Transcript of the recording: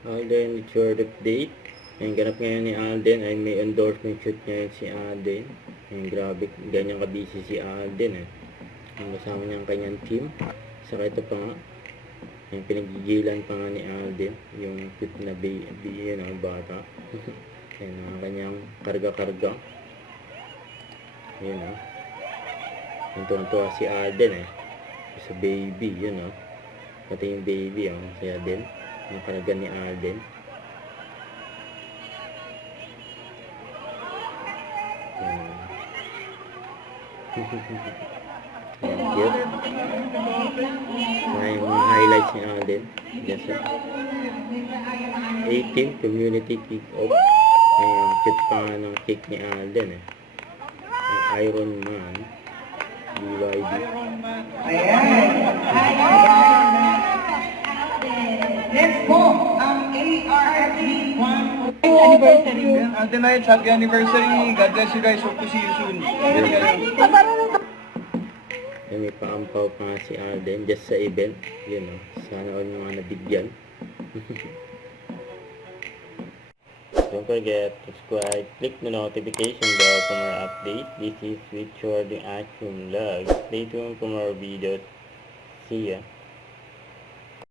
Alden, it's your update. Ang ganap ngayon ni Alden ay may endorsement shoot ngayon si Alden. Ang grabe, ganyan ka-busy si Alden eh. Ang kasama niya ang kanyang team. Saka ito pa nga, yung pinagigilan pa nga ni Alden, yung cute na baby, yun ang bata. Yan ang kanyang karga-karga. Yun yung tuwan-tuwa si Alden eh. Sa baby, yun pati yung baby, kaya din. Nakaragan ni Alden. Thank you. Yung mga highlights ni Alden. Yes, 18 community kick-off. Yung cute pa nga ng kick ni Alden eh. Ang Iron Man. BYD. Let's go! Ang ARG 1 Anniversary. Alden Nights, happy anniversary. God bless you guys. Hope to see you soon. May paampaw pa nga si Alden just sa event. Yun sana all mga nabigyan. Don't forget to subscribe, click the notification bell for more updates. This is with Jordan Action Vlog. Stay tuned for more videos. See ya.